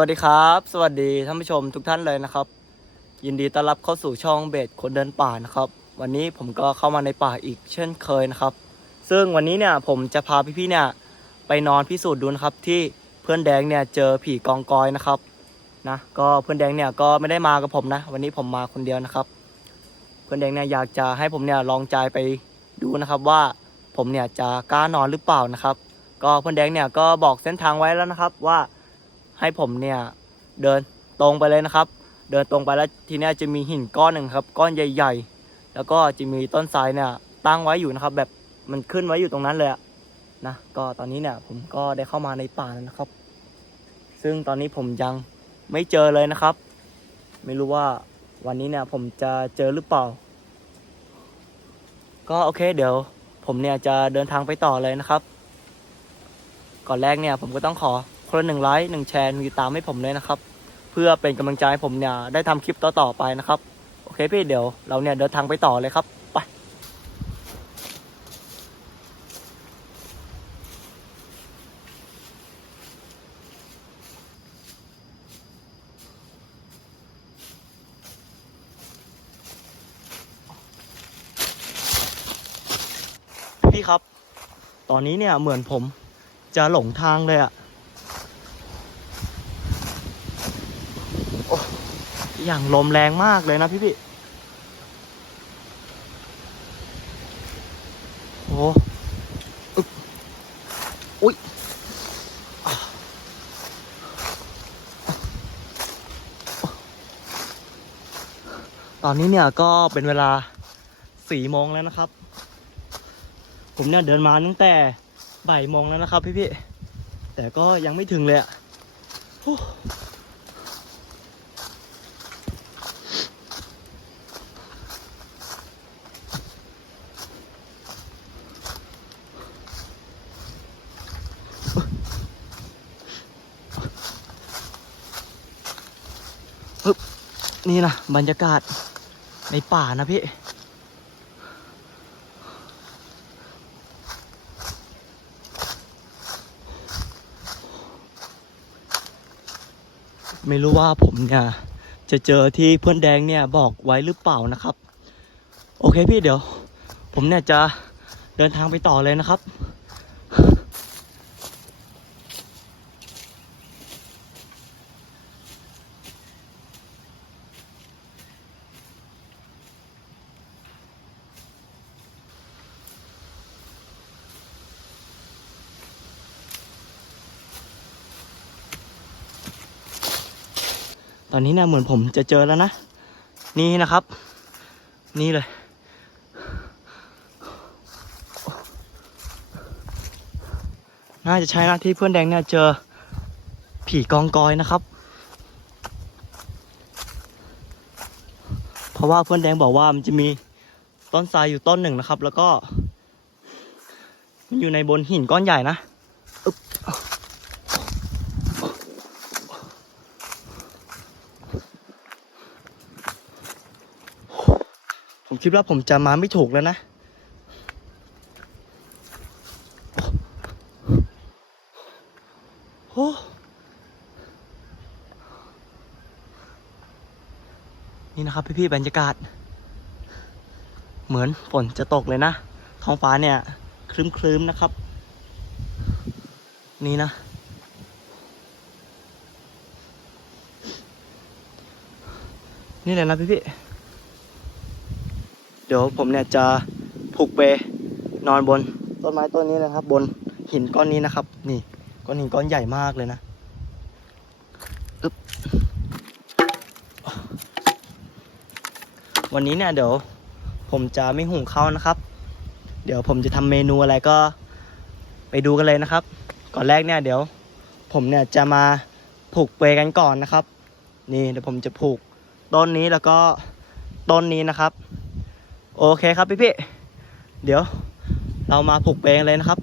วัสดีครับ สวัสดีท่านผู้ชมทุกท่านเลยนะครับ ยินดีต้อนรับเข้าสู่ช่องเบสคนเดินป่านะครับ วันนี้ผมก็เข้ามาในป่าอีกเช่นเคยนะครับ ซึ่งวันนี้เนี่ยผมจะพาพี่ๆเนี่ยไปนอนพิสูจน์ดูนะครับที่เพื่อนแดงเนี่ยเจอผีกองกอยนะครับนะก็เพื่อนแดงเนี่ยก็ไม่ได้มากับผมนะ วันนี้ผมมาคนเดียวนะครับ เพื่อนแดงเนี่ยอยากจะให้ผมเนี่ยลองใจไปดูนะครับว่าผมเนี่ยจะกล้านอนหรือเปล่านะครับ ก็เพื่อนแดงเนี่ยก็บอกเส้นทางไว้แล้วนะครับว่า ให้ผมเนี่ยเดินตรงไปเลยนะครับ เดินตรงไปแล้วทีนี้จะมีหินก้อนหนึ่งครับ ก้อนใหญ่ ๆ แล้วก็จะมีต้นไทรเนี่ยตั้งไว้อยู่นะครับ แบบมันขึ้นไว้อยู่ตรงนั้นเลยนะก็ตอนนี้เนี่ยผมก็ได้เข้ามาในป่าแล้วนะครับ ซึ่งตอนนี้ผมยังไม่เจอเลยนะครับ ไม่รู้ว่าวันนี้เนี่ยผมจะเจอหรือเปล่า ก็โอเคเดี๋ยว ผมเนี่ยจะเดินทางไปต่อเลยนะครับ ก่อนแรกเนี่ยผมก็ต้องขอ คนละหนึ่งไลค์หนึ่งแชร์หนึ่งติดตามให้ผมเลยนะครับ เพื่อเป็นกำลังใจให้ผมเนี่ยได้ทำคลิปต่อๆไปนะครับ โอเคพี่เดี๋ยวเราเนี่ยเดินทางไปต่อเลยครับไปพี่ครับ ตอนนี้เนี่ยเหมือนผมจะหลงทางเลยอะโอ้ อย่างลมแรงมากเลยนะพี่พี่โอ้อึ๊บอุ๊ยตอนนี้เนี่ยก็เป็นเวลาสี่โมงแล้วนะครับ ผมเนี่ยเดินมาตั้งแต่บ่ายโมงแล้วนะครับพี่พี่แต่ก็ยังไม่ถึงเลยอะฮู้ นี่นะบรรยากาศในป่านะพี่ ไม่รู้ว่าผมเนี่ยจะเจอที่เพื่อนแดงเนี่ยบอกไว้หรือเปล่านะครับ โอเคพี่เดี๋ยว ผมเนี่ยจะเดินทางไปต่อเลยนะครับ ตอนนี้นี่ยเหมือนผมจะเจอแล้วนะ นี่นะครับ นี่เลย น่าจะใช่นะที่เพื่อนแดงเนี่ยเจอผีกองกอยนะครับ เพราะว่าเพื่อนแดงบอกว่ามันจะมีต้นทรายอยู่ต้นหนึ่งนะครับ แล้วก็ มันอยู่ในบนหินก้อนใหญ่นะอึ๊บ ผม คิดว่าผมจะมาไม่ถูกแล้วนะโอ้นี่นะครับพี่ๆบรรยากาศ เหมือนฝนจะตกเลยนะ ท้องฟ้าเนี่ยครึ้มๆนะครับ นี่นะ นี่เลยนะพี่ๆ เดี๋ยวผมเนี่ยจะผูกเปนอนบนต้นไม้ต้นนี้นะครับ บนหินก้อนนี้นะครับ นี่ก้อนหินก้อนใหญ่มากเลยนะอึ๊บวันนี้เนี่ยเดี๋ยวผมจะไม่หุงข้าวนะครับ เดี๋ยวผมจะทำเมนูอะไรก็ไปดูกันเลยนะครับ ก่อนแรกเนี่ยเดี๋ยว ผมเนี่ยจะมาผูกเปกันก่อนนะครับ นี่เดี๋ยวผมจะผูกต้นนี้แล้วก็ต้นนี้นะครับ โอเคครับพี่พี่เดี๋ยวเรามาผูกเปลงเลยนะครับ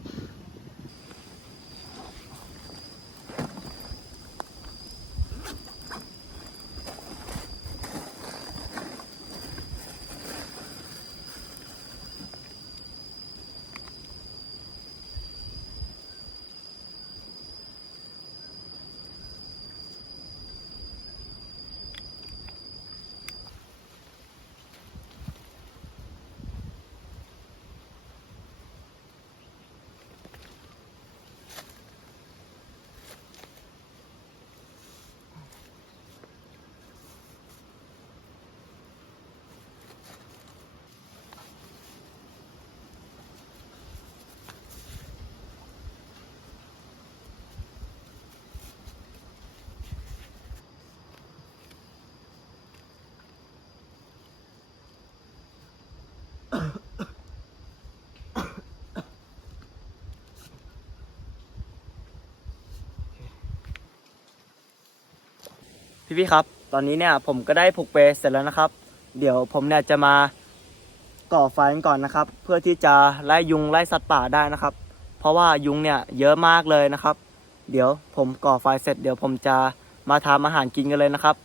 พี่พี่ครับ ตอนนี้เนี่ยผมก็ได้ผูกเปรย์เสร็จแล้วนะครับ เดี๋ยวผมเนี่ยจะมาก่อไฟกันก่อนนะครับ เพื่อที่จะไล่ยุงไล่สัตว์ป่าได้นะครับ เพราะว่ายุงเนี่ยเยอะมากเลยนะครับ เดี๋ยวผมก่อไฟเสร็จ เดี๋ยวผมจะมาทำอาหารกินกันเลยนะครับ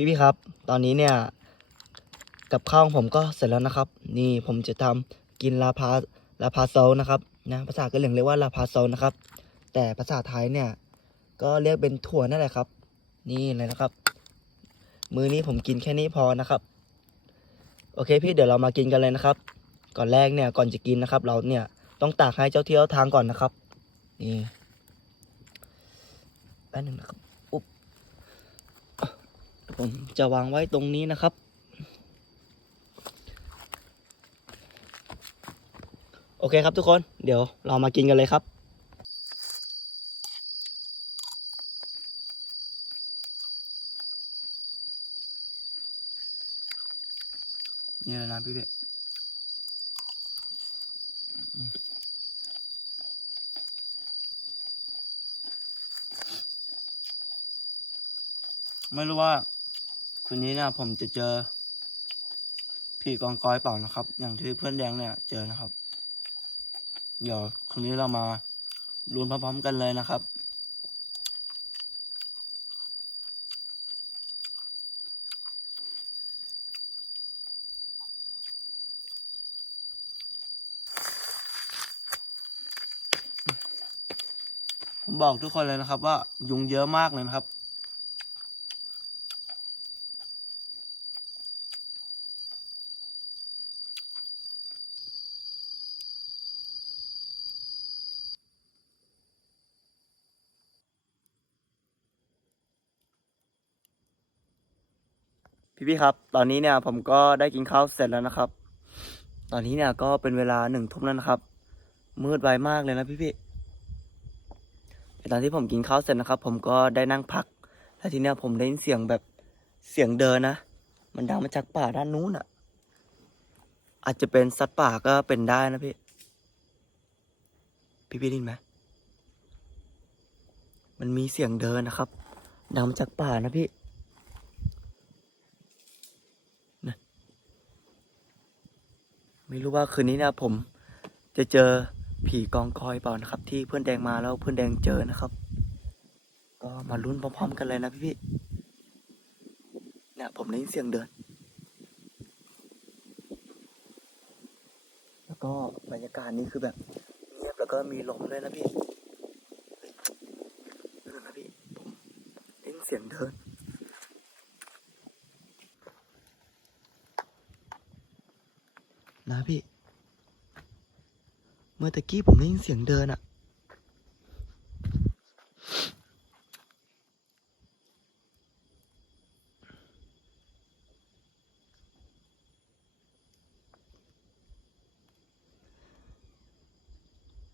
พี่พี่ครับ ตอนนี้เนี่ย กับข้าวของผมก็เสร็จแล้วนะครับ นี่ผมจะทำกินลาพาลาพาโซนะครับนะภาษากะเหรี่ยงเรียกว่าลาพาโซนะครับ แต่ภาษาไทยเนี่ย ก็เรียกเป็นถั่วนั่นแหละครับ นี่เลยนะครับ มือนี้ผมกินแค่นี้พอนะครับ โอเคพี่เดี๋ยวเรามากินกันเลยนะครับ ก่อนแรกเนี่ยก่อนจะกินนะครับ เราเนี่ยต้องตากให้เจ้าเที่ยวทางก่อนนะครับ นี่แป๊บหนึงนะครับ ผมจะวางไว้ตรงนี้นะครับ โอเคครับทุกคน เดี๋ยวเรามากินกันเลยครับนี่แหละนะพี่เด็ไม่รู้ว่า คืนนี้เนี่ยผมจะเจอผีกองกอยเปล่านะครับ อย่างที่เพื่อนแดงเนี่ยเจอนะครับ เดี๋ยวคืนนี้เรามาลุ้นพร้อมๆกันเลยนะครับผมบอกทุกคนเลยนะครับว่ายุงเยอะมากเลยนะครับ พี่ๆครับ ตอนนี้เนี่ยผมก็ได้กินข้าวเสร็จแล้วนะครับ ตอนนี้เนี่ยก็เป็นเวลาหนึ่งทุ่มแล้วนะครับ มืดไวมากเลยนะพี่ๆแต่ตอนที่ผมกินข้าวเสร็จนะครับ ผมก็ได้นั่งพัก แล้วทีเนี้ยผมได้ยินเสียงแบบเสียงเดินนะ มันดังมาจากป่าด้านนู้นอะ อาจจะเป็นสัตว์ป่าก็เป็นได้นะพี่ พี่พี่ได้ยินไหมมันมีเสียงเดินนะครับ ดังมาจากป่านะพี่ ไม่รู้ว่าคืนนี้นี่ยผมจะเจอผีกองกอยเปล่านะครับ ที่เพื่อนแดงมาแล้วเพื่อนแดงเจอนะครับ ก็มาลุ้นพร้อมๆกันเลยนะพี่ๆเนี่ยผมได้ยินเสียงเดิน แล้วก็บรรยากาศนี้คือแบบเงียบแล้วก็มีลมด้วยนะพี่เฮ้ยนะพี่ผมได้ยินเสียงเดิน นะพี่ เมื่อตะกี้ผมได้ยินเสียงเดินอะ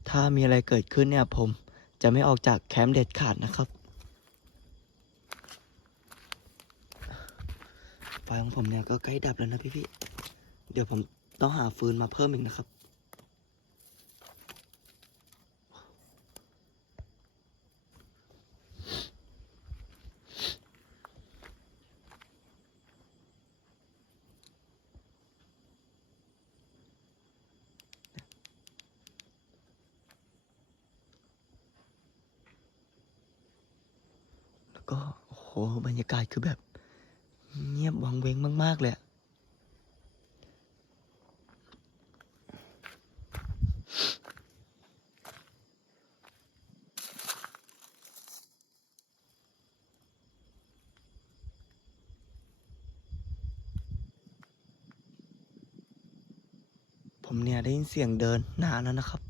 ถ้ามีอะไรเกิดขึ้นเนี่ยผมจะไม่ออกจากแคมป์เด็ดขาดนะครับ ไฟของผมเนี่ยก็ใกล้ดับแล้วนะพี่ๆเดี๋ยวผมต้องหาฟืนมาเพิ่มอีกนะครับ แล้วก็โอ้โหบรรยากาศคือแบบ เงียบวังเวงมาก ๆ เลยผมเนี่ยได้ยินเสียงเดินนานแล้วนะครับ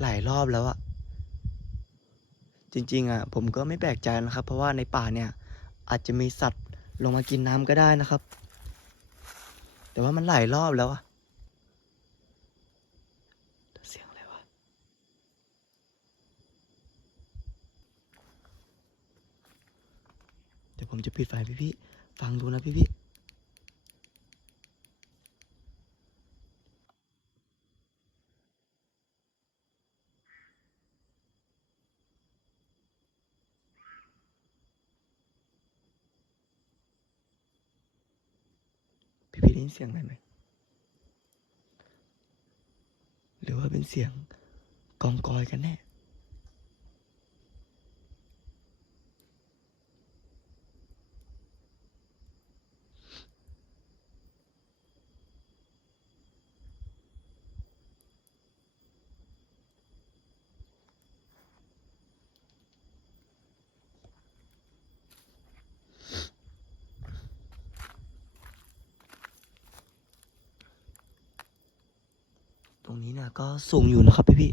หลายรอบแล้วอะ จริงๆอะผมก็ไม่แปลกใจนะครับ เพราะว่าในป่าเนี่ยอาจจะมีสัตว์ลงมากินน้ำก็ได้นะครับ แต่ว่ามันหลายรอบแล้วอะเสียงอะไรวะ เดี๋ยวผมจะปิดไฟพี่ๆ ฟังดูนะพี่ๆ พี่พี่ได้ ยินเสียงอะไรไหม หรือว่าเป็นเสียงกองกอยกันแน่ ตรงนี้นี่ยก็สูงอยู่นะครับพี่พี่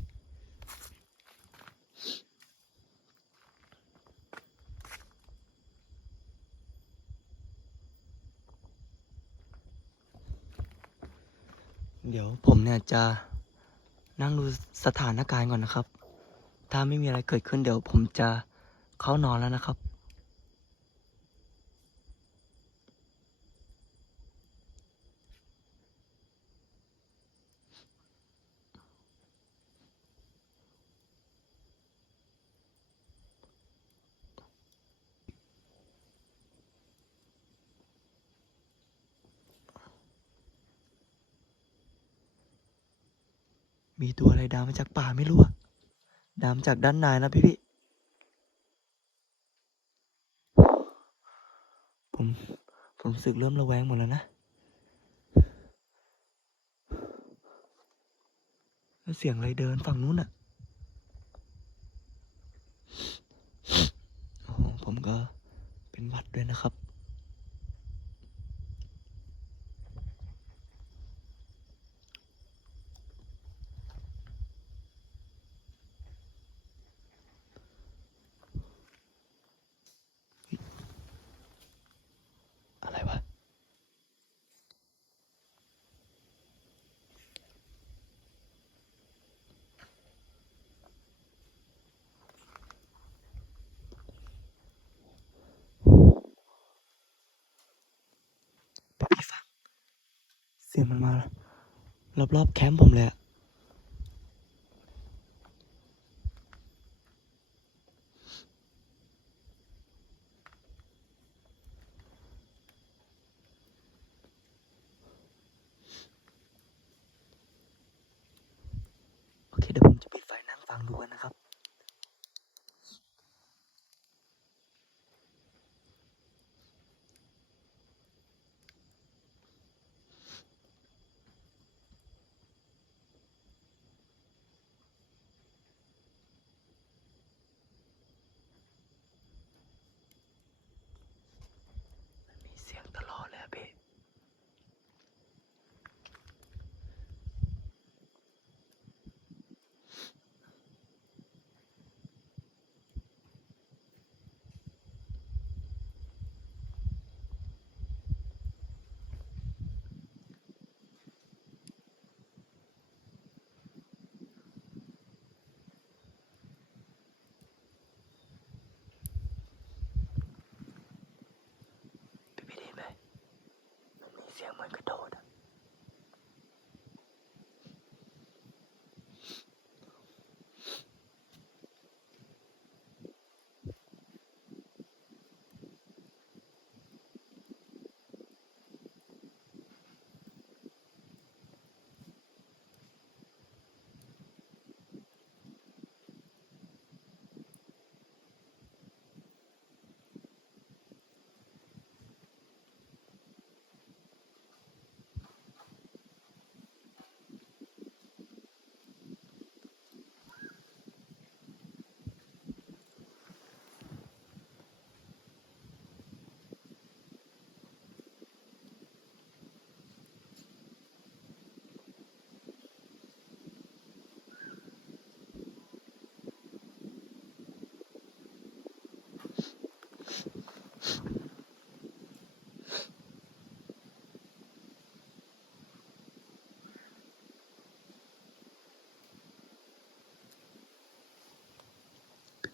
เดี๋ยวผมเนี่ยจะนั่งดูสถานการณ์ก่อนนะครับ ถ้าไม่มีอะไรเกิดขึ้นเดี๋ยวผมจะเข้านอนแล้วนะครับ มีตัวอะไรดามมาจากป่าไม่รู้อะดามจากด้านในนะพี่พี่ผมผมรู้สึกเริ่มระแวงหมดแล้วนะแล้วเสียงอะไรเดินฝั่งนู้นอะโอ้โหผมก็เป็นหวัดด้วยนะครับ อะไรวะ พี่ฟัง เสียงมันมารอบๆแคมป์ผมเลยอะ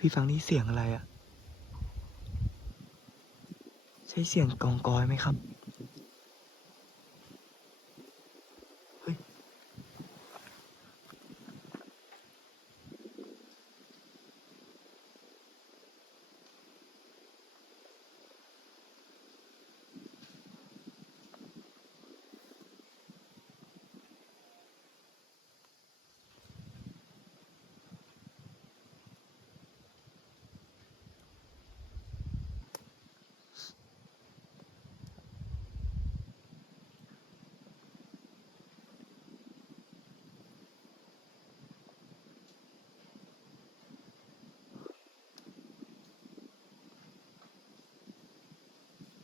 พี่ฟังนี่เสียงอะไรอะ ใช่เสียงกองกอยไหมครับ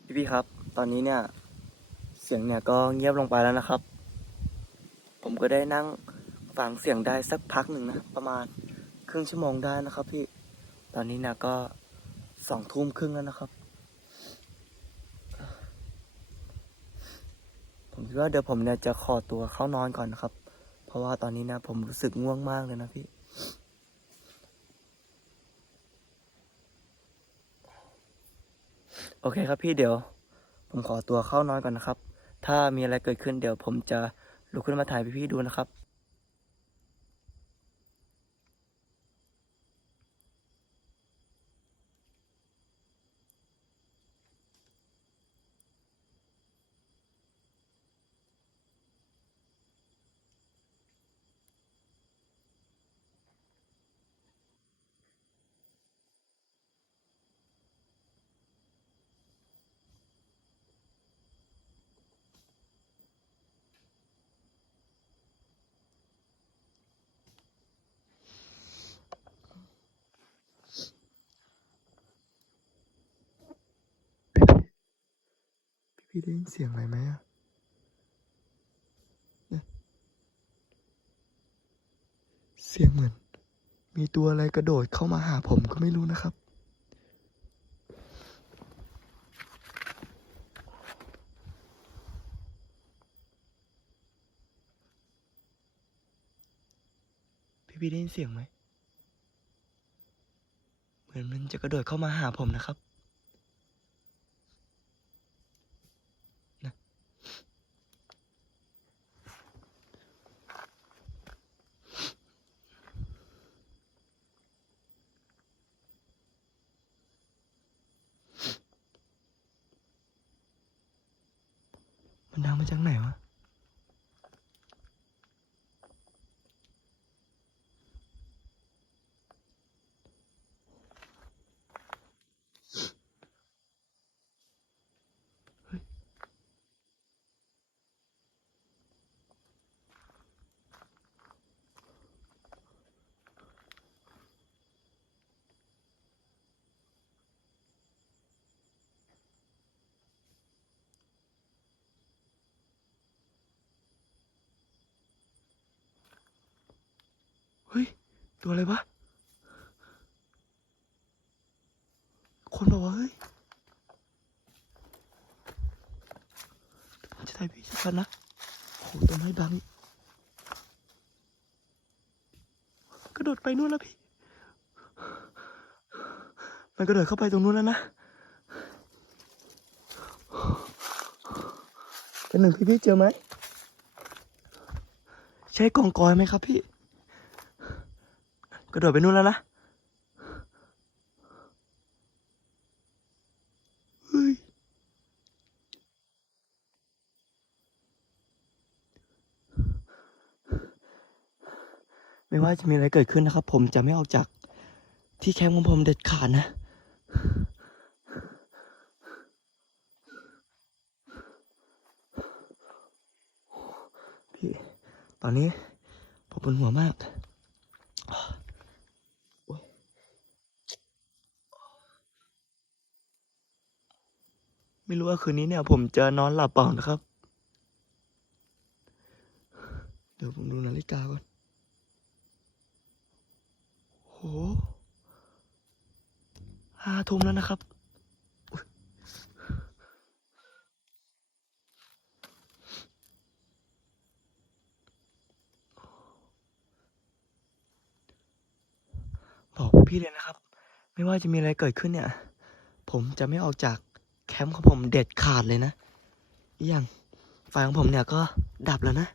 พี่พี่ครับ ตอนนี้เนี่ย เสียงเนี่ยก็เงียบลงไปแล้วนะครับ ผมก็ได้นั่งฟังเสียงได้สักพักหนึ่งนะ ประมาณครึ่งชั่วโมงได้นะครับ พี่ ตอนนี้เนี่ยก็สองทุ่มครึ่งแล้วนะครับ ผมคิดว่าเดี๋ยวผมเนี่ยจะขอตัวเข้านอนก่อนนะครับ เพราะว่าตอนนี้นะผมรู้สึกง่วงมากเลยนะพี่ โอเคครับพี่เดี๋ยว ผมขอตัวเข้านอนก่อนนะครับ ถ้ามีอะไรเกิดขึ้นเดี๋ยวผมจะลุกขึ้นมาถ่ายพี่ๆดูนะครับ พี่ได้ยินเสียงอะไรไหมอะเนี่ยเสียงเหมือน มีตัวอะไรกระโดดเข้ามาหาผมก็ไม่รู้นะครับ พี่พี่ได้ยินเสียงไหม เหมือนมันจะกระโดดเข้ามาหาผมนะครับ มันดังมาจากไหนวะ ตัวอะไรวะ คนบอกว่าเฮ้ยผมจะถ่ายพี่ชัดนะโอ้โหต้นไม้บัง กระโดดไปนู่นแล้วพี่ มันกระโดดเข้าไปตรงนู้นแล้วนะเป็นหนึ่งพี่พี่เจอไหม ใช่กองกอยไหมครับพี่ กระโดดไปนู่นแล้วนะไม่ว่าจะมีอะไรเกิดขึ้นนะครับ ผมจะไม่ออกจากที่แคมป์ของผมเด็ดขาดนะ พี่ ตอนนี้ผมปวดหัวมากโอ๊ย ไม่รู้ว่าคืนนี้เนี่ย ผมจะนอนหลับเปล่านะครับ เดี๋ยวผมดูนาฬิกาก่อนโหห้าทุ่มแล้วนะครับบอกพี่เลยนะครับ ไม่ว่าจะมีอะไรเกิดขึ้นเนี่ย ผมจะไม่ออกจาก แคมป์ของผมเด็ดขาดเลยนะ อย่างไฟของผมเนี่ยก็ดับแล้วนะ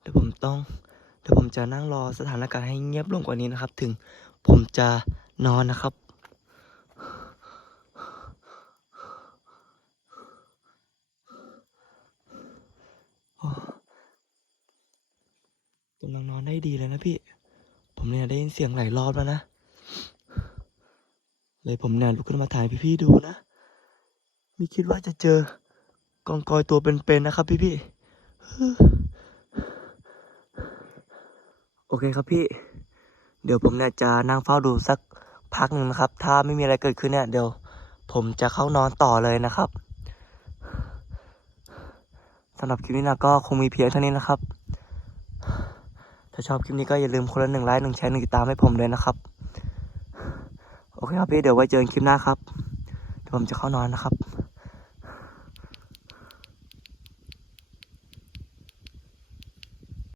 เดี๋ยวผมต้อง จะนั่งรอสถานการณ์ให้เงียบลงกว่านี้นะครับ ถึงผมจะนอนนะครับโอ้กำลังนอนได้ดีเลยนะพี่ ผมเนี่ยได้ยินเสียงหลายรอบแล้วนะ เลยผมเนี่ยลุกขึ้นมาถ่ายพี่ๆดูนะ ไม่คิดว่าจะเจอกองกอยตัวเป็นๆนะครับพี่ๆ โอเคครับพี่ เดี๋ยวผมเนี่ยจะนั่งเฝ้าดูสักพักหนึ่งนะครับ ถ้าไม่มีอะไรเกิดขึ้นเนี่ย เดี๋ยวผมจะเข้านอนต่อเลยนะครับสำหรับคลิปนี้นะก็คงมีเพียงเท่านี้นะครับ ถ้าชอบคลิปนี้ก็อย่าลืมคนละหนึ่งไลค์หนึ่งแชร์หนึ่งติดตามให้ผมเลยนะครับ โอเคครับพี่เดี๋ยวไว้เจอกันคลิปหน้าครับเดี๋ยวผมจะเข้านอนนะครับ